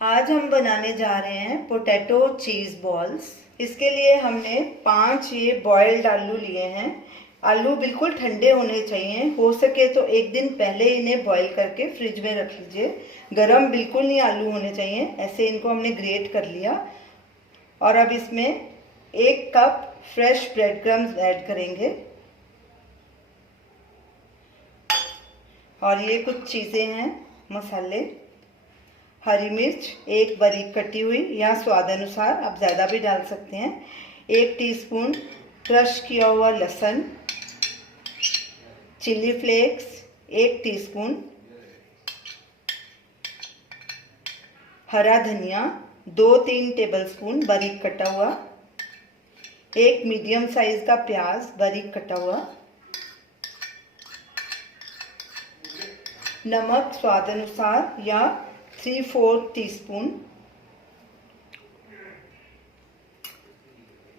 आज हम बनाने जा रहे हैं पोटैटो चीज़ बॉल्स। इसके लिए हमने 5 ये बॉयल्ड आलू लिए हैं। आलू बिल्कुल ठंडे होने चाहिए, हो सके तो एक दिन पहले इन्हें बॉईल करके फ्रिज में रख लीजिए। गरम बिल्कुल नहीं आलू होने चाहिए। ऐसे इनको हमने ग्रेट कर लिया और अब इसमें 1 cup fresh bread crumbs add करेंगे। और ये कुछ चीज़ें हैं, मसाले, हरी मिर्च 1 बारीक कटी हुई या स्वाद अनुसार, आप ज़्यादा भी डाल सकते हैं। 1 टीस्पून क्रश किया हुआ लहसुन, चिली फ्लेक्स 1 टीस्पून, हरा धनिया 2-3 टेबलस्पून बारीक कटा हुआ, 1 मीडियम साइज का प्याज बारीक कटा हुआ, नमक स्वाद अनुसार या 3/4 टीस्पून।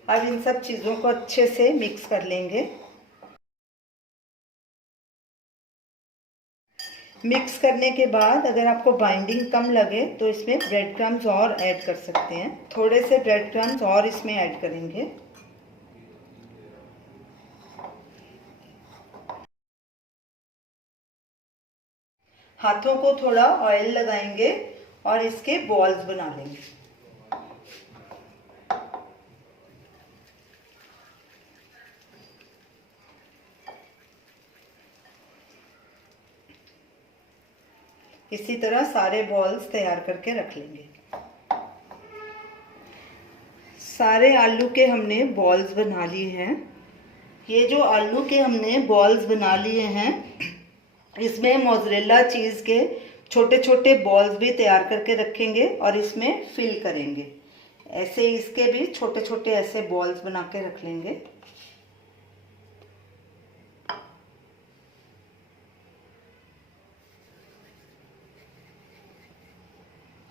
अब इन सब चीज़ों को अच्छे से मिक्स कर लेंगे। मिक्स करने के बाद अगर आपको बाइंडिंग कम लगे तो इसमें ब्रेड क्रम्स और ऐड कर सकते हैं। थोड़े से ब्रेड क्रम्स और इसमें ऐड करेंगे। हाथों को थोड़ा ऑयल लगाएंगे और इसके बॉल्स बना लेंगे। इसी तरह सारे बॉल्स तैयार करके रख लेंगे। सारे आलू के हमने बॉल्स बना लिए हैं। ये जो आलू के हमने बॉल्स बना लिए हैं, इसमें मोज़रेला चीज़ के छोटे छोटे बॉल्स भी तैयार करके रखेंगे और इसमें फिल करेंगे। ऐसे इसके भी छोटे छोटे ऐसे बॉल्स बना के रख लेंगे।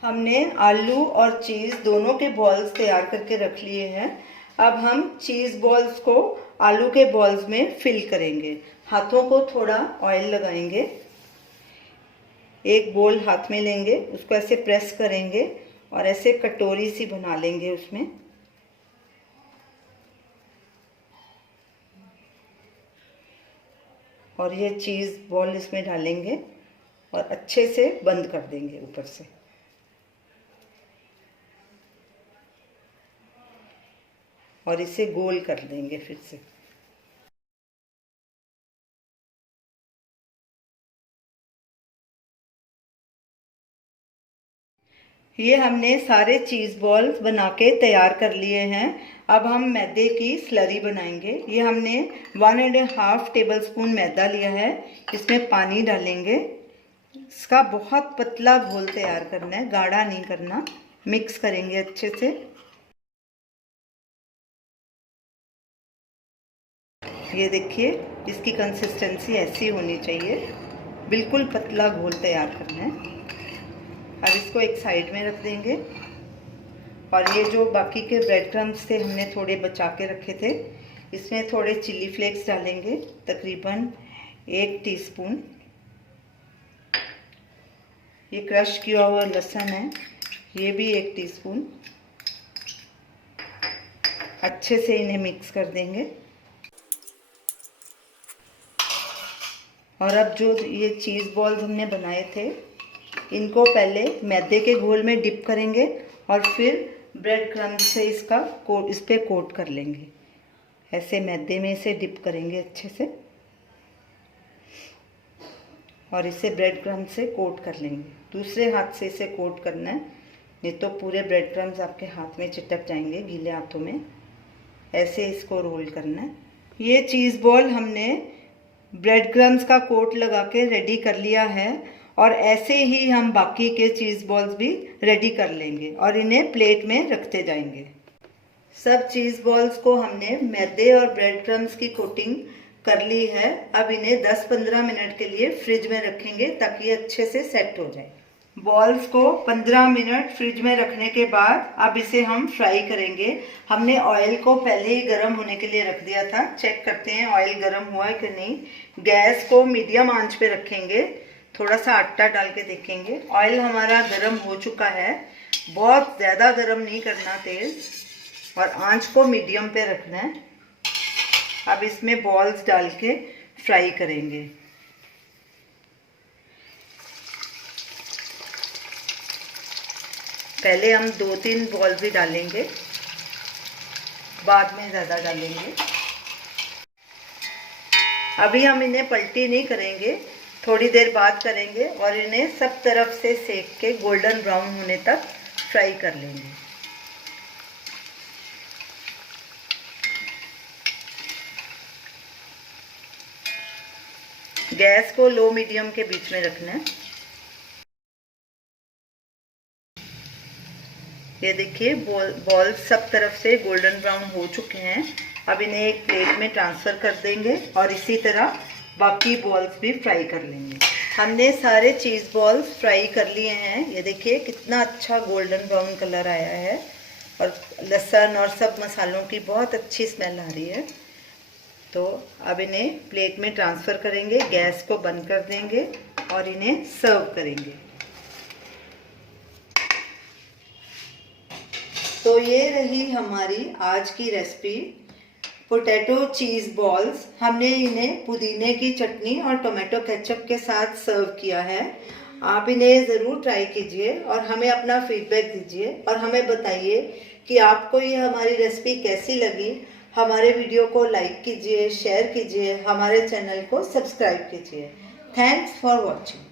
हमने आलू और चीज़ दोनों के बॉल्स तैयार करके रख लिए हैं। अब हम चीज़ बॉल्स को आलू के बॉल्स में फिल करेंगे। हाथों को थोड़ा ऑयल लगाएंगे। एक बोल हाथ में लेंगे, उसको ऐसे प्रेस करेंगे और ऐसे कटोरी सी बना लेंगे उसमें। और ये चीज़ बॉल इसमें डालेंगे और अच्छे से बंद कर देंगे ऊपर से। और इसे गोल कर देंगे फिर से। ये हमने सारे चीज़ बॉल्स बना के तैयार कर लिए हैं। अब हम मैदे की स्लरी बनाएंगे। ये हमने 1.5 टेबलस्पून मैदा लिया है। इसमें पानी डालेंगे। इसका बहुत पतला घोल तैयार करना है, गाढ़ा नहीं करना। मिक्स करेंगे अच्छे से। ये देखिए, इसकी कंसिस्टेंसी ऐसी होनी चाहिए, बिल्कुल पतला घोल तैयार करना है। अब इसको एक साइड में रख देंगे। और ये जो बाकी के ब्रेड क्रम्स थे हमने थोड़े बचा के रखे थे, इसमें थोड़े चिली फ्लेक्स डालेंगे, तकरीबन 1 टीस्पून। ये क्रश किया हुआ लहसुन है, ये भी 1 टीस्पून। अच्छे से इन्हें मिक्स कर देंगे। और अब जो ये चीज़ बॉल्स हमने बनाए थे, इनको पहले मैदे के घोल में डिप करेंगे और फिर ब्रेड क्रम्स से इसका इस पे कोट कर लेंगे। ऐसे मैदे में इसे डिप करेंगे अच्छे से और इसे ब्रेड क्रम्स से कोट कर लेंगे। दूसरे हाथ से इसे कोट करना है, नहीं तो पूरे ब्रेड क्रम्स आपके हाथ में चिटक जाएंगे गीले हाथों में। ऐसे इसको रोल करना है। ये चीज़ बॉल हमने ब्रेड क्रम्स का कोट लगा के रेडी कर लिया है। और ऐसे ही हम बाकी के चीज़ बॉल्स भी रेडी कर लेंगे और इन्हें प्लेट में रखते जाएंगे। सब चीज़ बॉल्स को हमने मैदे और ब्रेड क्रम्स की कोटिंग कर ली है। अब इन्हें 10-15 मिनट के लिए फ्रिज में रखेंगे ताकि ये अच्छे से सेट हो जाए। बॉल्स को 15 मिनट फ्रिज में रखने के बाद अब इसे हम फ्राई करेंगे। हमने ऑयल को पहले ही गर्म होने के लिए रख दिया था। चेक करते हैं ऑयल गर्म हुआ है कि नहीं। गैस को मीडियम आंच पे रखेंगे। थोड़ा सा आटा डाल के देखेंगे। ऑयल हमारा गरम हो चुका है, बहुत ज़्यादा गरम नहीं करना तेल, और आंच को मीडियम पे रखना है। अब इसमें बॉल्स डाल के फ्राई करेंगे। पहले हम 2-3 बॉल्स ही डालेंगे, बाद में ज़्यादा डालेंगे। अभी हम इन्हें पलटी नहीं करेंगे, थोड़ी देर बाद करेंगे और इन्हें सब तरफ से सेक के गोल्डन ब्राउन होने तक फ्राई कर लेंगे। गैस को लो मीडियम के बीच में रखना है। ये देखिए बॉल सब तरफ से गोल्डन ब्राउन हो चुके हैं। अब इन्हें एक प्लेट में ट्रांसफ़र कर देंगे और इसी तरह बाकी बॉल्स भी फ्राई कर लेंगे। हमने सारे चीज़ बॉल्स फ्राई कर लिए हैं। ये देखिए कितना अच्छा गोल्डन ब्राउन कलर आया है और लहसुन और सब मसालों की बहुत अच्छी स्मेल आ रही है। तो अब इन्हें प्लेट में ट्रांसफ़र करेंगे, गैस को बंद कर देंगे और इन्हें सर्व करेंगे। तो ये रही हमारी आज की रेसिपी, पोटैटो चीज़ बॉल्स। हमने इन्हें पुदीने की चटनी और टोमेटो केचप के साथ सर्व किया है। आप इन्हें ज़रूर ट्राई कीजिए और हमें अपना फीडबैक दीजिए और हमें बताइए कि आपको ये हमारी रेसिपी कैसी लगी। हमारे वीडियो को लाइक कीजिए, शेयर कीजिए, हमारे चैनल को सब्सक्राइब कीजिए। Thanks for watching.